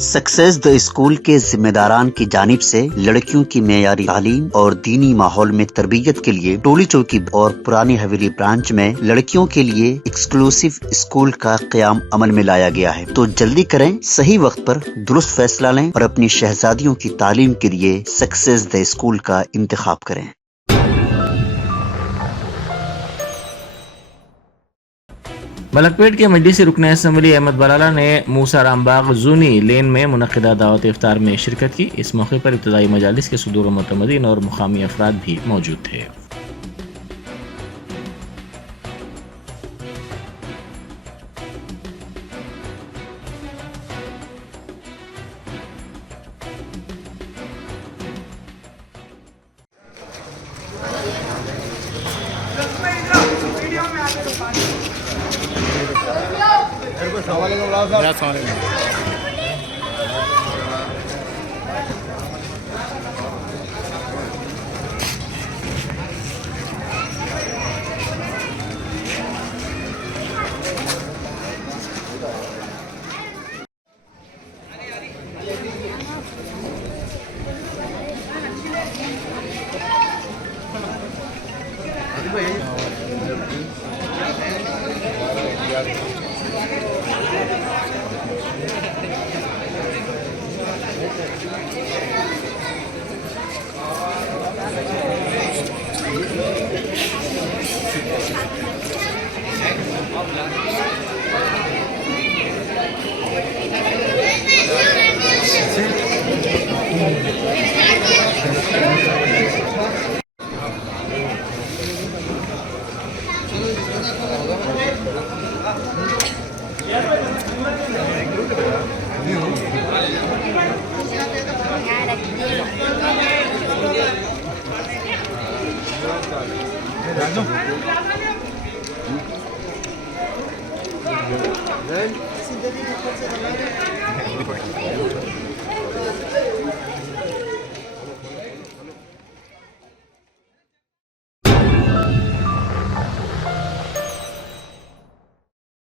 Success the school के जिम्मेदारान की जानिब से लड़कियों की मेयारी तालीम और दीनी माहौल में तरबियत के लिए टोली चौकी और पुरानी हवेली ब्रांच में लड़कियों के लिए एक्सक्लूसिव स्कूल का क़याम अमल में लाया गया है। तो जल्दी करें, सही वक्त पर दुरुस्त फैसला लें और अपनी शहजादियों की तालीम के लिए सक्सेस द स्कूल का इंतखाब करें। मलकपेट के मजलिसी रुकन असम्बली अहमद बलाला ने मूसा रामबाग जूनी लेन में मुनक़िदा दावत इफ्तार में शिरकत की। इस मौके पर इब्तदाई मजालिस के सदूर मुतमदीन और मुकामी अफराद भी मौजूद थे। Then,